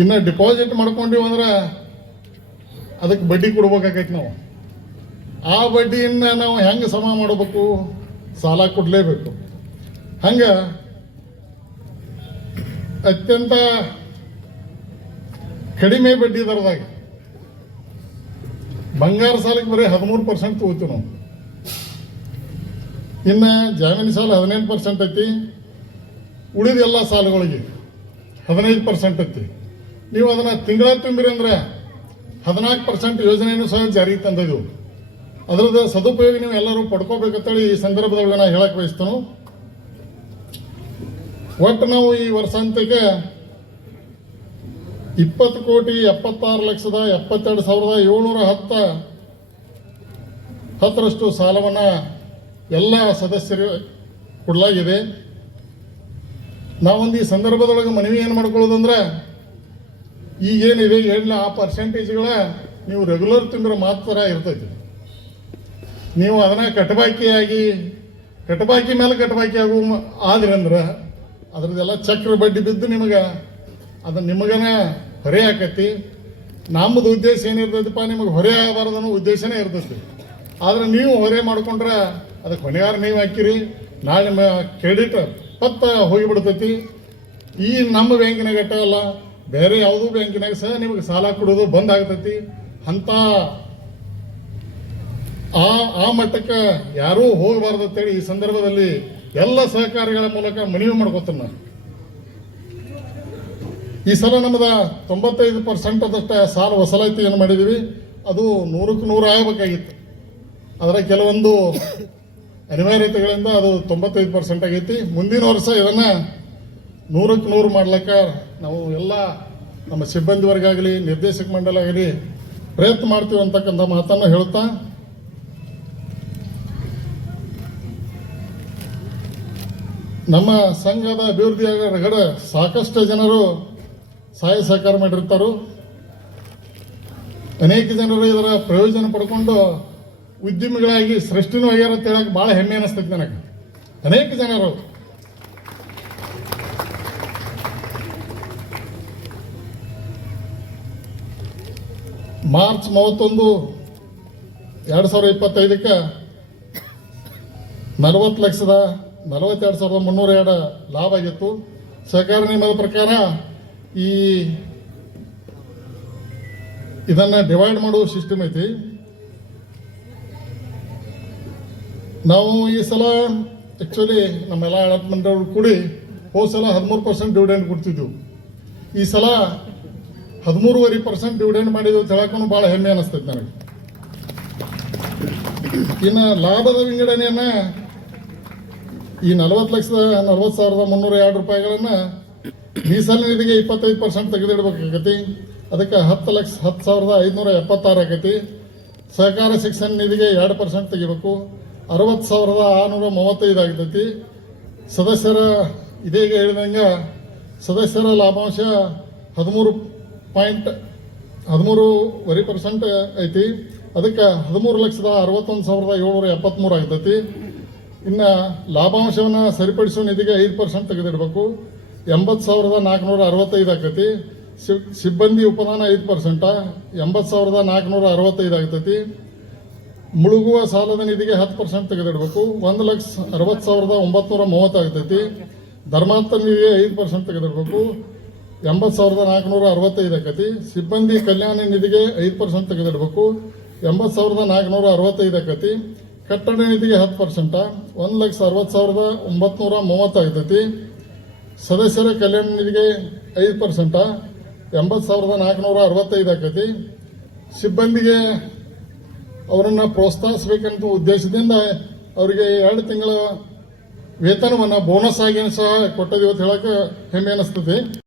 ಇನ್ನು ಡಿಪಾಸಿಟ್ ಮಾಡ್ಕೊಂಡಿವಿ ಅಂದ್ರೆ ಅದಕ್ಕೆ ಬಡ್ಡಿ ಕೊಡ್ಬೇಕಾಗೈತಿ ನಾವು. ಆ ಬಡ್ಡಿಯನ್ನು ನಾವು ಹೆಂಗೆ ಸಮ ಮಾಡಬೇಕು? ಸಾಲ ಕೊಡಲೇಬೇಕು. ಹಂಗೆ ಅತ್ಯಂತ ಕಡಿಮೆ ಬಡ್ಡಿ ದರದಾಗ ಬಂಗಾರ ಸಾಲಕ್ಕೆ ಬರೀ ಹದಿಮೂರು ಪರ್ಸೆಂಟ್ ತಗೋತೀವಿ ನಾವು. ಇನ್ನು ಜಾಮೀನು ಸಾಲ ಹದಿನೆಂಟು ಪರ್ಸೆಂಟ್ ಐತಿ. ಉಳಿದ ಎಲ್ಲ ಸಾಲಗಳಿಗೆ ಹದಿನೈದು ಪರ್ಸೆಂಟ್ ಐತಿ. ನೀವು ಅದನ್ನು ತಿಂಗಳ ತುಂಬಿರಿ ಅಂದ್ರೆ ಹದಿನಾಲ್ಕು ಪರ್ಸೆಂಟ್ ಯೋಜನೆಯನ್ನು ಸಹ ಜಾರಿಗೆ ತಂದಿದ್ದೆವು ಅದರದ ಸದುಪಯೋಗ ನೀವು ಎಲ್ಲರೂ ಪಡ್ಕೋಬೇಕಂತೇಳಿ ಈ ಸಂದರ್ಭದೊಳಗೆ ನಾನು ಹೇಳಕ್ ಬಯಸ್ತೇನೆ. ಒಟ್ಟು ನಾವು ಈ ವರ್ಷಾಂತ್ಯಕ್ಕೆ ಇಪ್ಪತ್ತು ಕೋಟಿ ಎಪ್ಪತ್ತಾರು ಲಕ್ಷದ ಎಪ್ಪತ್ತೆರಡು ಸಾವಿರದ ಏಳ್ನೂರ ಹತ್ತ ಹತ್ತರಷ್ಟು ಸಾಲವನ್ನ ಎಲ್ಲ ಸದಸ್ಯರು ಕೊಡಲಾಗಿದೆ. ನಾವೊಂದು ಈ ಸಂದರ್ಭದೊಳಗೆ ಮನವಿ ಏನು ಮಾಡ್ಕೊಳ್ಳೋದಂದ್ರೆ ಈಗೇನಿದೆ ಎಣ್ಣೆ ಆ ಪರ್ಸೆಂಟೇಜ್ಗಳ ನೀವು ರೆಗ್ಯುಲರ್ ತುಂಬಿರೋ ಮಾತ್ರ ಇರ್ತೈತಿ. ನೀವು ಅದನ್ನ ಕಟಬಾಕಿಯಾಗಿ, ಕಟಬಾಕಿ ಮೇಲೆ ಕಟಬಾಕಿ ಆಗು ಆದ್ರಿ ಅಂದ್ರೆ ಅದ್ರದ್ದೆಲ್ಲ ಚಕ್ರ ಬಡ್ಡಿ ಬಿದ್ದು ನಿಮಗೆ ಅದು ನಿಮಗನ ಹೊರೆ ಆಕತಿ. ನಮ್ಮದು ಉದ್ದೇಶ ಏನಿರ್ತೈತಿಪ್ಪ, ನಿಮಗೆ ಹೊರೆ ಆಗಬಾರ್ದು ಅನ್ನೋ ಉದ್ದೇಶನೇ ಇರ್ತೈತಿ. ಆದ್ರೆ ನೀವು ಹೊರೆ ಮಾಡ್ಕೊಂಡ್ರೆ ಅದಕ್ಕೆ ಹೊಣೆಗಾರ ನೀವು ಹಾಕಿರಿ, ನಾಳೆ ನಿಮ್ಮ ಕ್ರೆಡಿಟ್ ಪತ್ತ ಹೋಗಿಬಿಡ್ತೈತಿ. ಈ ನಮ್ಮ ಬ್ಯಾಂಕಿನ ಘಟ್ಟ ಅಲ್ಲ ಬೇರೆ ಯಾವುದೋ ಬ್ಯಾಂಕಿನಾಗ ಸಹ ನಿಮಗೆ ಸಾಲ ಕೊಡೋದು ಬಂದ್ ಆಗ್ತೈತಿ. ಅಂತ ಆ ಆ ಮಟ್ಟಕ್ಕೆ ಯಾರೂ ಹೋಗಬಾರ್ದು ಅಂತೇಳಿ ಈ ಸಂದರ್ಭದಲ್ಲಿ ಎಲ್ಲ ಸಹಕಾರಿಗಳ ಮೂಲಕ ಮನವಿ ಮಾಡ್ಕೋತಾನ ಈ ಸಲ ನಮ್ಮದ ತೊಂಬತ್ತೈದು ಪರ್ಸೆಂಟ್ ಅದಷ್ಟೇ ಸಾಲ ವಸೂಲಾತಿಯನ್ನು ಮಾಡಿದ್ದೀವಿ ಅದು ನೂರಕ್ಕೆ ನೂರು ಆಗಬೇಕಾಗಿತ್ತು. ಅದರ ಕೆಲವೊಂದು ಅನಿವಾರ್ಯತೆಗಳಿಂದ ಅದು ತೊಂಬತ್ತೈದು ಪರ್ಸೆಂಟ್ ಆಗೈತಿ. ಮುಂದಿನ ವರ್ಷ ಇದನ್ನು ನೂರಕ್ಕೆ ನೂರು ಮಾಡ್ಲಿಕ್ಕೆ ನಾವು ಎಲ್ಲ ನಮ್ಮ ಸಿಬ್ಬಂದಿ ವರ್ಗ ನಿರ್ದೇಶಕ ಮಂಡಲ ಆಗಲಿ ಪ್ರಯತ್ನ ಮಾಡ್ತೀವಿ ಅಂತಕ್ಕಂಥ ಮಾತನ್ನು ಹೇಳ್ತಾ ನಮ್ಮ ಸಂಘದ ಅಭಿವೃದ್ಧಿಯಾಗ ರಗಡ ಸಾಕಷ್ಟು ಜನರು ಸಹಾಯ ಸಹಕಾರ ಮಾಡಿರ್ತಾರೋ. ಅನೇಕ ಜನರು ಇದರ ಪ್ರಯೋಜನ ಪಡ್ಕೊಂಡು ಉದ್ಯಮಿಗಳಾಗಿ ಸೃಷ್ಟಿನೂ ಆಗ್ಯಾರ ಅಂತ ಹೇಳಕ್ಕೆ ಭಾಳ ಹೆಮ್ಮೆ ಅನಿಸ್ತೈತಿ ನನಗೆ. ಅನೇಕ ಜನರು ಮಾರ್ಚ್ ಮೂವತ್ತೊಂದು ಎರಡು ಸಾವಿರದ ಇಪ್ಪತ್ತೈದಕ್ಕೆ ನಲವತ್ತು ಲಕ್ಷದ ನಲವತ್ತೆರಡು ಸಾವಿರದ ಮುನ್ನೂರ ಎರಡು ಲಾಭ ಆಗಿತ್ತು. ಸಹಕಾರ ನಿಯಮದ ಪ್ರಕಾರ ಈ ಇದನ್ನ ಡಿವೈಡ್ ಮಾಡುವ ಸಿಸ್ಟಮ್ ಐತಿ. ನಾವು ಈ ಸಲ ಆ್ಯಕ್ಚುಲಿ ನಮ್ಮೆಲ್ಲ ಆಡಳಿತ ಮಂಡಳಿಗಳು ಕೂಡಿ ಹೋದ ಸಲ ಹದಿಮೂರು ಪರ್ಸೆಂಟ್ ಡಿವಿಡೆಂಡ್ ಕೊಡ್ತಿದ್ವು. ಈ ಸಲ ಹದಿಮೂರುವರೆ ಪರ್ಸೆಂಟ್ ಡಿವಿಡೆಂಡ್ ಮಾಡಿದ್ವಿ ಅಂತ ಭಾಳ ಹೆಮ್ಮೆ ಅನಿಸ್ತೈತೆ ನನಗೆ. ಇನ್ನು ಲಾಭದ ವಿಂಗಡಣೆಯನ್ನ ಈ ನಲವತ್ತು ಲಕ್ಷದ, ನಲವತ್ತು ಸಾವಿರದ ಮುನ್ನೂರ ಎರಡು ರೂಪಾಯಿಗಳನ್ನ ಮೀಸಲು ನಿಧಿಗೆ ಇಪ್ಪತ್ತೈದು ಪರ್ಸೆಂಟ್ ತೆಗೆದಿಡಬೇಕಾಗತಿ. ಅದಕ್ಕೆ ಹತ್ತು ಲಕ್ಷ, ಹತ್ತು ಸಾವಿರದ ಐದುನೂರ ಎಪ್ಪತ್ತಾರು ಆಗೈತಿ. ಸಹಕಾರ ಶಿಕ್ಷಣ ನಿಧಿಗೆ ಎರಡು ಪರ್ಸೆಂಟ್ ತೆಗಿಬೇಕು. ಅರವತ್ತು ಸಾವಿರದ ಆರುನೂರ ಮೂವತ್ತೈದು ಆಗ್ತೈತಿ ಸದಸ್ಯರ ಇದೀಗ ಹೇಳಿದಂಗೆ ಸದಸ್ಯರ ಲಾಭಾಂಶ ಹದಿಮೂರು ಪಾಯಿಂಟ್ ಹದಿಮೂರುವರೆ ಪರ್ಸೆಂಟ್ ಐತಿ. ಅದಕ್ಕೆ ಹದಿಮೂರು ಲಕ್ಷದ ಅರವತ್ತೊಂದು ಸಾವಿರದ ಏಳ್ನೂರ ಎಪ್ಪತ್ತ್ಮೂರು ಆಗ್ತೈತಿ. ಇನ್ನು ಲಾಭಾಂಶವನ್ನು ಸರಿಪಡಿಸುವ ನಿಧಿಗೆ ಐದು ಪರ್ಸೆಂಟ್ ತೆಗೆದಿಡಬೇಕು. ಎಂಬತ್ತು ಸಾವಿರದ ನಾಲ್ಕುನೂರ ಅರವತ್ತೈದು ಆಗ್ತೈತಿ. ಸಿಬ್ಬಂದಿ ಉಪದಾನ ಐದು ಪರ್ಸೆಂಟ ಎಂಬತ್ತು ಸಾವಿರದ ನಾಲ್ಕುನೂರ ಅರವತ್ತೈದು ಆಗ್ತೈತಿ. ಮುಳುಗುವ ಸಾಲದ ನಿಧಿಗೆ ಹತ್ತು ಪರ್ಸೆಂಟ್ ತೆಗೆದಿಡಬೇಕು. ಒಂದು ಲಕ್ಷ ಅರವತ್ತು ಸಾವಿರದ ಒಂಬತ್ನೂರ ಮೂವತ್ತು ಆಗ್ತೈತಿ. ಧರ್ಮಾಂತರ ನಿಧಿಗೆ ಐದು ಪರ್ಸೆಂಟ್ ತೆಗೆದಿಡಬೇಕು. ಎಂಬತ್ತು ಸಾವಿರದ ನಾಲ್ಕುನೂರ ಅರವತ್ತೈದು ಆಕತಿ. ಸಿಬ್ಬಂದಿ ಕಲ್ಯಾಣ ನಿಧಿಗೆ ಐದು ಪರ್ಸೆಂಟ್ ತೆಗೆದಿಡಬೇಕು. ಎಂಬತ್ತು ಸಾವಿರದ ನಾಲ್ಕುನೂರ ಅರವತ್ತೈದು ಆಕತಿ. ಕಟ್ಟಡ ನಿಧಿಗೆ ಹತ್ತು ಪರ್ಸೆಂಟ. ಒಂದು ಲಕ್ಷ ಅರವತ್ತು ಸಾವಿರದ ಒಂಬತ್ನೂರ ಮೂವತ್ತು ಆಗ್ತೈತಿ ಸದಸ್ಯರ ಕಲ್ಯಾಣ ನಿಧಿಗೆ ಐದು ಪರ್ಸೆಂಟ. ಎಂಬತ್ತು ಸಾವಿರದ ನಾಲ್ಕುನೂರ ಅರವತ್ತೈದು ಆಕತಿ. ಸಿಬ್ಬಂದಿಗೆ ಅವರನ್ನು ಪ್ರೋತ್ಸಾಹಿಸಬೇಕಂತ ಉದ್ದೇಶದಿಂದ ಅವರಿಗೆ ಎರಡು ತಿಂಗಳ ವೇತನವನ್ನು ಬೋನಸ್ ಆಗಿ ಸಹ ಕೊಟ್ಟದಿವತ್ತು ಹೇಳಕ್ಕೆ ಹೆಮ್ಮೆ ಅನಿಸ್ತದೆ.